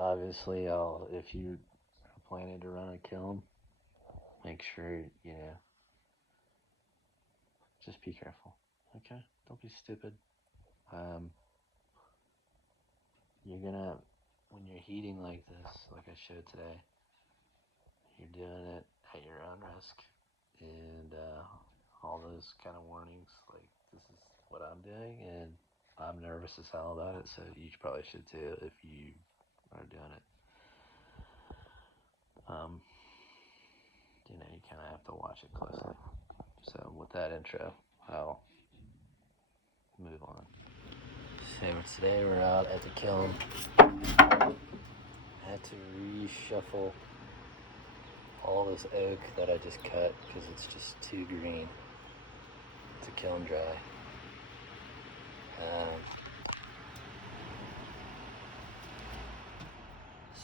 obviously, if you are planning to run a kiln, make sure, just be careful, okay? Don't be stupid. When you're heating like this, like I showed today, you're doing it at your own risk, and all those kind of warnings, like this is what I'm doing, and I'm nervous as hell about it, so you probably should too if you are doing it. You kind of have to watch it closely. So with that intro, I'll move on. So today we're out at the kiln. I had to reshuffle all this oak that I just cut because it's just too green to kiln dry.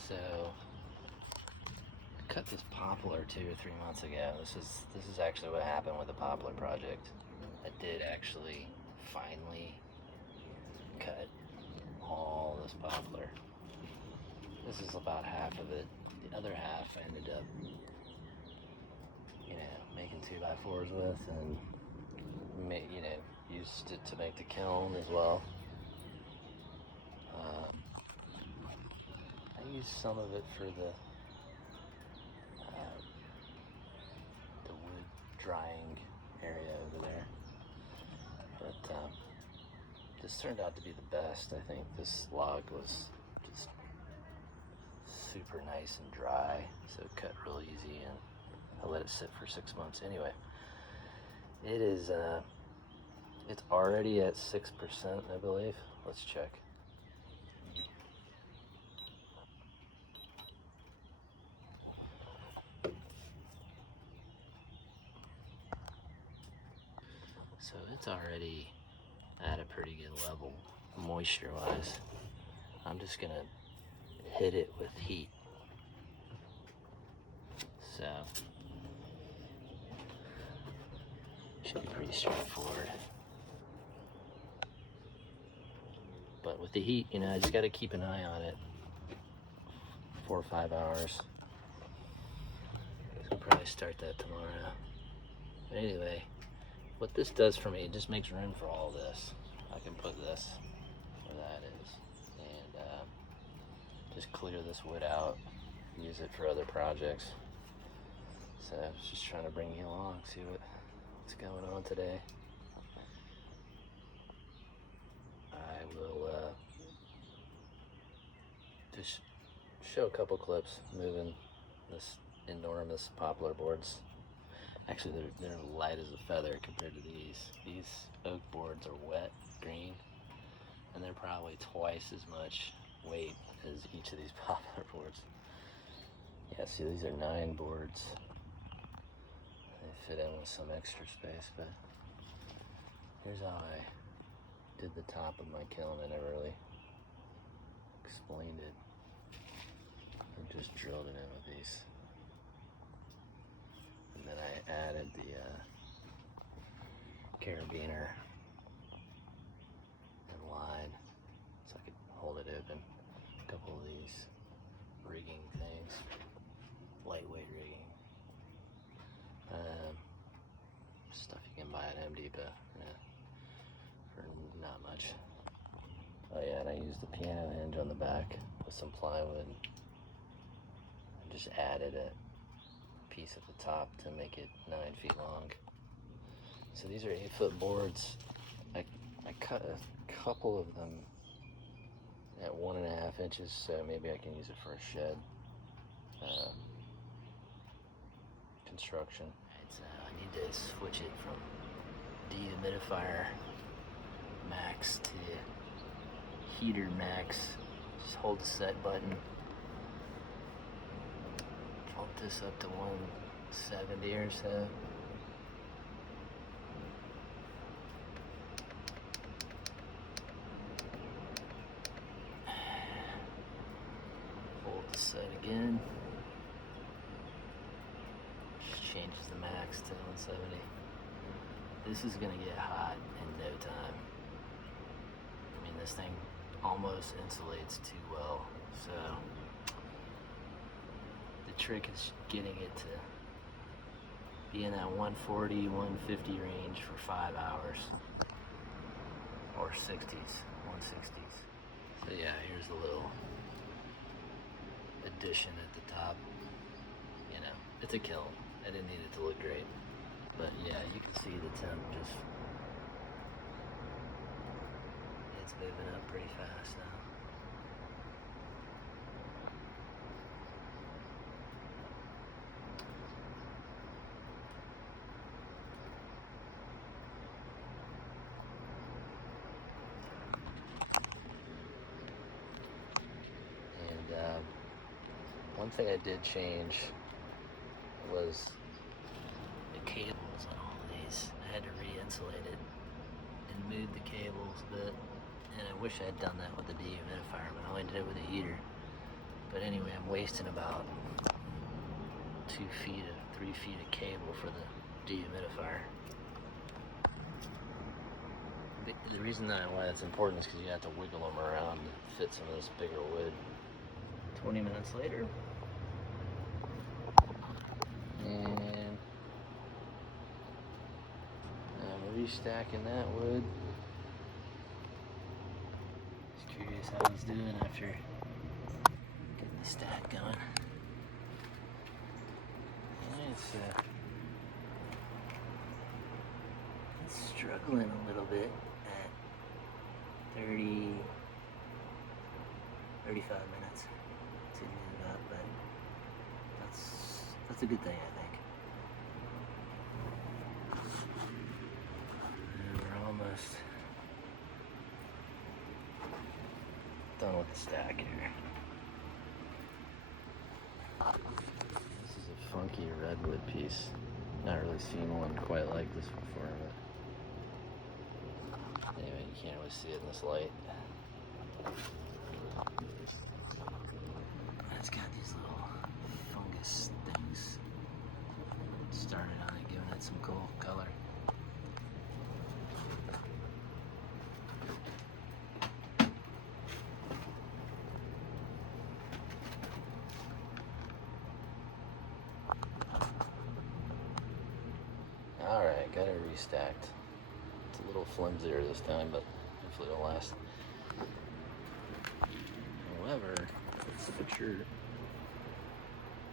So I cut this poplar 2 or 3 months ago. This is actually what happened with the poplar project. I did actually finally cut all this poplar. This is about half of it. The other half I ended up, making 2x4s with, and used it to make the kiln as well. I used some of it for the wood drying area over there, but this turned out to be the best. I think this log was just super nice and dry, so it cut real easy, and I let it sit for 6 months. Anyway, it is it's already at 6%, I believe. Let's check. So it's already at a pretty good level, moisture-wise. I'm just gonna hit it with heat. So, should be pretty straightforward. But with the heat, I just gotta keep an eye on it. 4 or 5 hours. I'll probably start that tomorrow. But anyway, what this does for me, it just makes room for all this. I can put this where that is, and just clear this wood out, use it for other projects. So I was just trying to bring you along, see what's going on today. I will just show a couple clips moving this enormous poplar boards. Actually, they're light as a feather compared to these. These oak boards are wet green, and they're probably twice as much weight as each of these poplar boards. Yeah, see, these are 9 boards. They fit in with some extra space, but here's how I did the top of my kiln. I never really explained it. I just drilled it in with these. And then I added the carabiner and line so I could hold it open. A couple of these rigging things, lightweight rigging. Stuff you can buy at Home Depot, for not much. Oh yeah, and I used the piano hinge on the back with some plywood. I just added a piece at the top to make it 9 feet long. So these are 8-foot boards. I cut a couple of them at 1.5 inches, so maybe I can use it for a shed construction. I need to switch it from dehumidifier max to heater max. Just hold the set button. Bump this up to 170 or so. Hold the set again. Just changes the max to 170. This is gonna get hot in no time. I mean, this thing almost insulates too well, so trick is getting it to be in that 140, 150 range for 5 hours. Or 60s, 160s. So yeah, here's a little addition at the top. You know, it's a kiln. I didn't need it to look great. But yeah, you can see the temp just, it's moving up pretty fast now. And one thing I did change was the cables on all of these. I had to re-insulate it and move the cables a bit. And I wish I had done that with the dehumidifier, but I only did it with a heater. But anyway, I'm wasting about 2 feet of 3 feet of cable for the dehumidifier. The reason why that's important is because you have to wiggle them around to fit some of this bigger wood. 20 minutes later. And I'm restacking that wood. Just curious how he's doing after getting the stack going. It's struggling a little bit at 35 minutes to move up, but that's a good thing, I think. And we're almost done with the stack here. This is a funky redwood piece. Not really seen one quite like this before, but anyway, you can't really see it in this light. It's got these little fungus things started on it, giving it some cool color. Alright, got it restacked. It's a little flimsier this time, but hopefully it'll last. However, this picture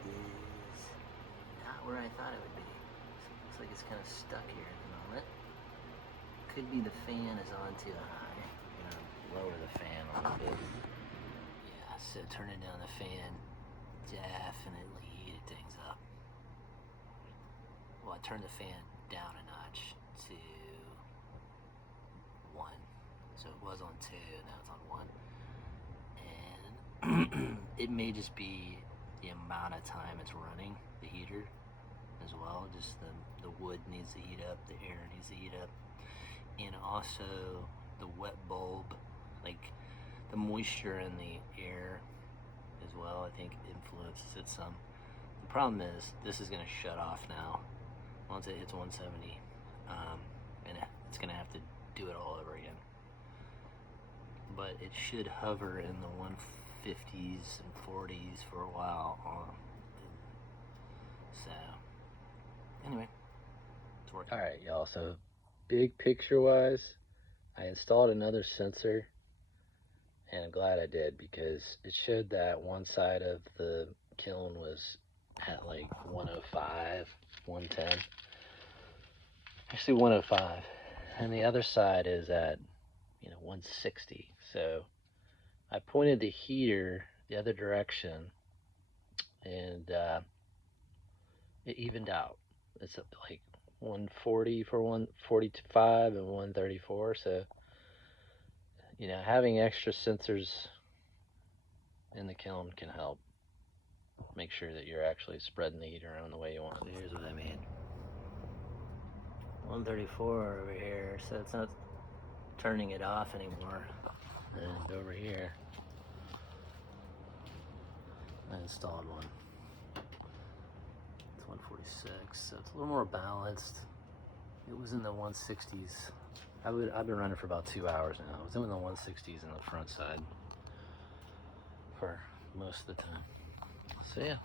is not where I thought it would be. So it looks like it's kind of stuck here at the moment. Could be the fan is on too high. I'm gonna lower the fan a little bit. Yeah, so turning down the fan definitely heated things up. Well, I turned the fan down a notch to 1. So it was on 2, now it's on 1. And it may just be the amount of time it's running, the heater, as well. Just the wood needs to heat up, the air needs to heat up. And also the wet bulb, like the moisture in the air as well, I think influences it some. The problem is, this is gonna shut off now once it hits 170, and it's gonna have to do it all over again. But it should hover in the 150s and 40s for a while. So, anyway, it's working. Alright, y'all, so big picture wise, I installed another sensor, and I'm glad I did, because it showed that one side of the kiln was at like 105, 110. Actually 105. And the other side is at, 160. So I pointed the heater the other direction, and it evened out. It's like 140 for 145 and 134. So, having extra sensors in the kiln can help make sure that you're actually spreading the heat around the way you want. So here's what I made. 134 over here, so it's not turning it off anymore. And over here, I installed one. It's 146, so it's a little more balanced. It was in the 160s. I've been running for about 2 hours now. I was in the 160s in the front side for most of the time. So yeah,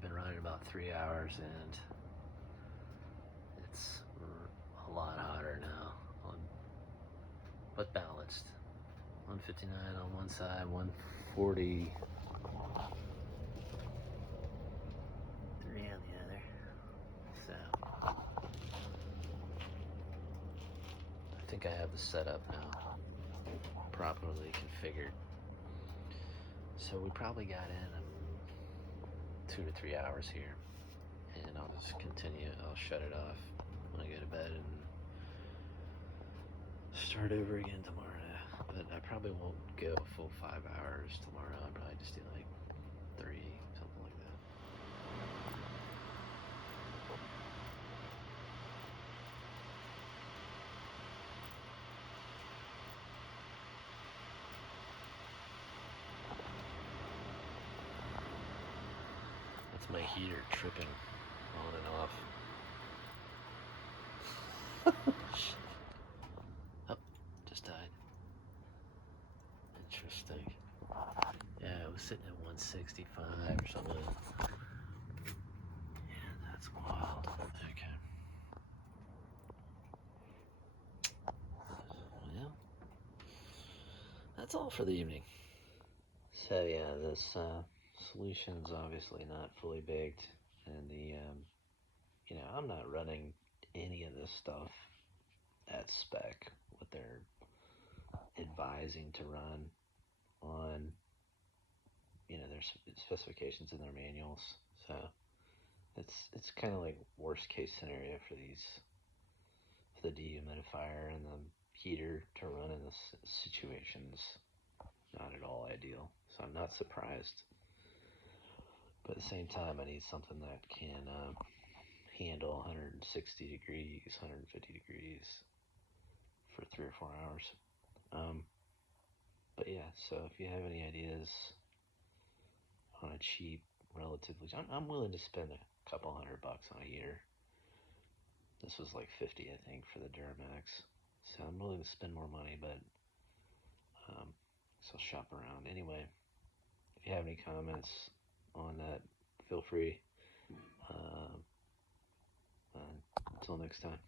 I've been running about 3 hours, and it's a lot hotter now, but balanced. 159 on one side, 140. 3 on the other. So I think I have the setup now properly configured. So we probably got in 2 to 3 hours here, and I'll just continue. I'll shut it off when I go to bed and start over again tomorrow. But I probably won't go a full 5 hours tomorrow. I'll probably just do like 3, something like that. That's my heater tripping on and off. Oh, just died. Interesting. Yeah, it was sitting at 165 or something. Yeah, that's wild. Okay. Well, that's all for the evening. So yeah, this solution's obviously not fully baked, and I'm not running any of this stuff at spec, what they're advising to run on, their specifications in their manuals. So it's kind of like worst case scenario for the dehumidifier and the heater to run in this situations. Not at all ideal. So I'm not surprised. But at the same time, I need something that can handle 160 degrees, 150 degrees for 3 or 4 hours. But yeah, so if you have any ideas on a cheap, relatively, I'm willing to spend a couple $100 on a heater. This was like 50, I think, for the Duramax. So I'm willing to spend more money, but so I'll shop around. Anyway, if you have any comments on that, feel free. Until next time.